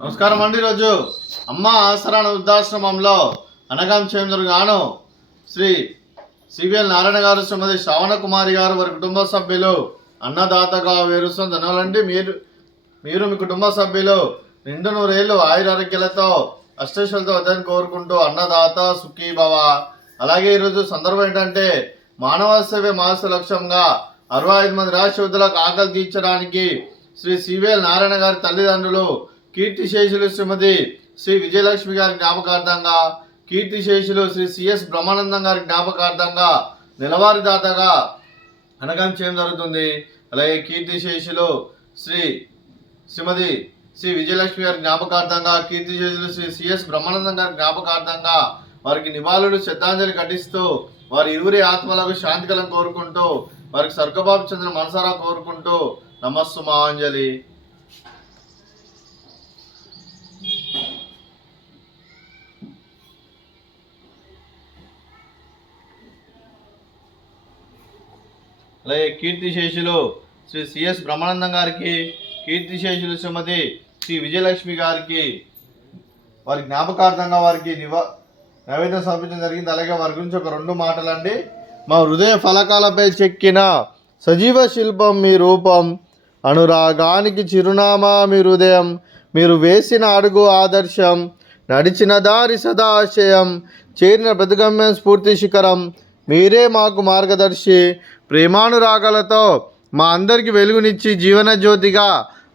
నమస్కారం అండి. ఈరోజు అమ్మ ఆసరాన వృద్ధాశ్రమంలో అనగాం చేయగాను శ్రీ సివిఎల్ నారాయణ గారు, శ్రీమతి శ్రావణ కుమారి గారు, వారి కుటుంబ సభ్యులు అన్నదాతగా వేరుస్తున్న ధన్యవాదాలండి. మీరు మీ కుటుంబ సభ్యులు నిండు నూరేళ్ళు ఆయురారోగ్యాలతో అష్టైశ్వర్యాలతో వద్దని కోరుకుంటూ అన్నదాత సుఖీ భవ. అలాగే ఈరోజు సందర్భం ఏంటంటే మానవ సేవే మాస లక్ష్యంగా 65 మంది రాష్ట్ర యుద్ధులకు ఆకలి తీర్చడానికి శ్రీ సివిఎల్ నారాయణ గారి తల్లిదండ్రులు కీర్తిశేషులు శ్రీమతి శ్రీ విజయలక్ష్మి గారి జ్ఞాపకార్థంగా, కీర్తిశేషులు శ్రీ సిఎస్ బ్రహ్మానందం గారి జ్ఞాపకార్థంగా నెలవారీ దాతగా అనగం చేయడం జరుగుతుంది. అలాగే కీర్తిశేషులు శ్రీమతి శ్రీ విజయలక్ష్మి గారి జ్ఞాపకార్థంగా, కీర్తిశేషులు శ్రీ సిఎస్ బ్రహ్మానందం గారి జ్ఞాపకార్థంగా వారికి నివాళులు శ్రద్ధాంజలి ఘటిస్తూ వారి ఇరువురి ఆత్మలకు శాంతి కలం కోరుకుంటూ వారికి స్వర్గబాబు చంద్ర మనసారా కోరుకుంటూ నమస్సుమాంజలి. అలాగే కీర్తిశేషులు శ్రీ సిఎస్ బ్రహ్మానందం గారికి, కీర్తిశేషులు శ్రీమతి శ్రీ విజయలక్ష్మి గారికి వారి జ్ఞాపకార్థంగా వారికి నైవేద్యం సమర్పించడం జరిగింది. అలాగే వారి గురించి ఒక 2 మాటలండి. మా హృదయ ఫలకాలపై చెక్కిన సజీవ శిల్పం మీ రూపం, అనురాగానికి చిరునామా మీ హృదయం, మీరు వేసిన అడుగు ఆదర్శం, నడిచిన దారి సదాశయం, చేరిన ప్రతిగమ్యం స్ఫూర్తి శిఖరం, మీరే మాకు మార్గదర్శి, ప్రేమానురాగాలతో మా అందరికీ వెలుగునిచ్చి జీవన జ్యోతిగా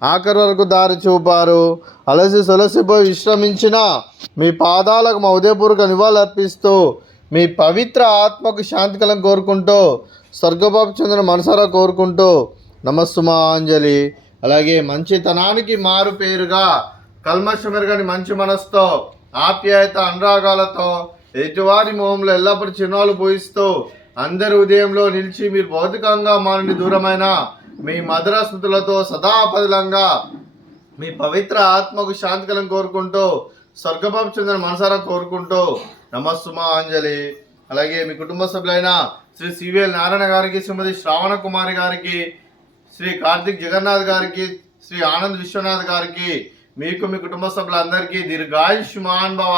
ఆఖరి వరకు దారి చూపారు. అలసి సొలసిపోయి విశ్రమించిన మీ పాదాలకు మా ఉదయపూర్వక నివాళులు అర్పిస్తూ మీ పవిత్ర ఆత్మకు శాంతికలం కోరుకుంటూ స్వర్గబాబు చంద్ర మనసారా కోరుకుంటూ నమస్సుమాంజలి. అలాగే మంచితనానికి మారు పేరుగా కల్మషమెరగని మంచి మనసుతో ఆప్యాయత అనురాగాలతో ఎదుటివారి మొహంలో ఎల్లప్పుడూ చిరునవ్వులు పూయిస్తూ అందరి ఉదయంలో నిలిచి మీరు భౌతికంగా మా నుండి దూరమైన మీ మధుర స్మృతులతో సదాపదిలంగా మీ పవిత్ర ఆత్మకు శాంతికలం కోరుకుంటూ స్వర్గబాబు చంద్ర మనసారా కోరుకుంటూ నమస్సుమాంజలి. అలాగే మీ కుటుంబ సభ్యులైన శ్రీ సివిఎల్ నారాయణ గారికి, శ్రీమతి శ్రావణ కుమారి గారికి, శ్రీ కార్తిక్ జగన్నాథ్ గారికి, శ్రీ ఆనంద్ విశ్వనాథ్ గారికి, మీకు మీ కుటుంబ సభ్యులందరికీ దీర్ఘాయుష్మాన్ భవ.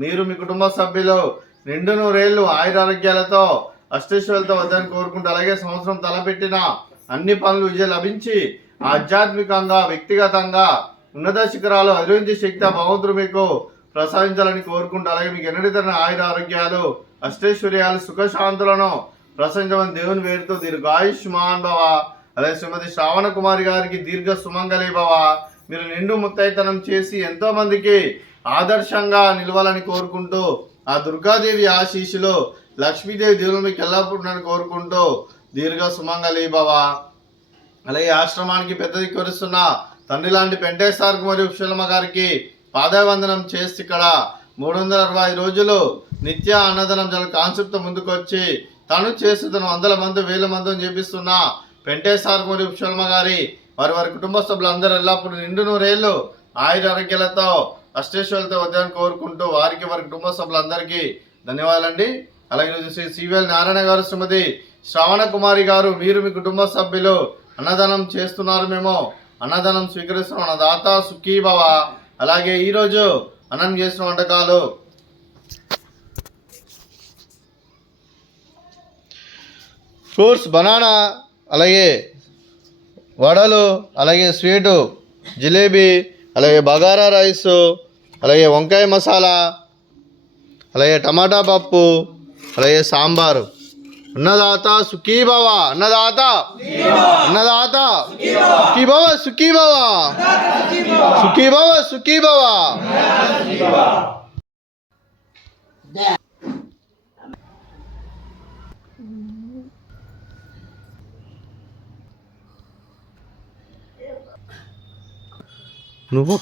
మీరు మీ కుటుంబ సభ్యులు నిండు నూరేళ్లు ఆయురారోగ్యాలతో అష్టైశ్వర్యాలతో వద్దని కోరుకుంటూ, అలాగే సంవత్సరం తలపెట్టిన అన్ని పనులు విజయం లభించి ఆధ్యాత్మికంగా వ్యక్తిగతంగా ఉన్నత శిఖరాలు అధిరోహించే శక్తి భగవంతుడు మీకు ప్రసాదించాలని కోరుకుంటూ, అలాగే మీకు ఎన్నడితన ఆయుర ఆరోగ్యాలు అష్టైశ్వర్యాలు సుఖశాంతులను ప్రసరించమని దేవుని వేరుతో దీర్ఘాయుష్మాన్ భవ. అలాగే శ్రీమతి శ్రావణ కుమారి గారికి దీర్ఘ సుమంగళి భవ. మీరు నిండు ముత్తైతనం చేసి ఎంతో మందికి ఆదర్శంగా నిలవాలని కోరుకుంటూ ఆ దుర్గాదేవి ఆశీస్సులు లక్ష్మీదేవి దేవుని మీకు ఎల్లప్పుడూ కోరుకుంటూ దీర్ఘ సుమంగళి భవ. అలాగే ఆశ్రమానికి పెద్ద దిక్కువరుస్తున్న తండ్రి లాంటి పెంటేశ్వర్ మరియు ఉషలమ్మ గారికి పాదవందనం చేసి ఇక్కడ 365 రోజులు నిత్య అన్నదానం జల కాన్సెప్ట్ ముందుకు వచ్చి తను చేస్తున్న 100 మంది 1000 మందిని చేపిస్తున్న పెంటేశ్వర్ మరియు ఉషలమ్మ గారి వారి కుటుంబ సభ్యులందరూ ఎల్లప్పుడూ నిండు నూరేళ్లు ఆయుర ఆరోగ్యాలతో అష్టైశ్వర్యాలతో వద్దని కోరుకుంటూ వారి కుటుంబ సభ్యులందరికీ ధన్యవాదాలండి. అలాగే శ్రీ సివిఎల్ నారాయణ గారు, శ్రీమతి శ్రావణ కుమారి గారు, మీరు మీ కుటుంబ సభ్యులు అన్నదానం చేస్తున్నారు, మేము అన్నదానం స్వీకరిస్తున్నాం. అన్నదాత సుఖీ భవ. అలాగే ఈరోజు అన్నం చేసిన వంటకాలు ఫ్రూట్స్ బనానా, అలాగే వడలు, అలాగే స్వీటు జిలేబీ, అలాగే బగారా రైసు, అలాగే వంకాయ మసాలా, అలాగే టమాటా పప్పు, అలాగే సాంబారు. అన్నదాత సుఖీ భవ. అన్నదాత అన్నదాత సుఖీ భవ సుఖీ భవ సుఖీ భవ సుఖీ భవ. నువ్వు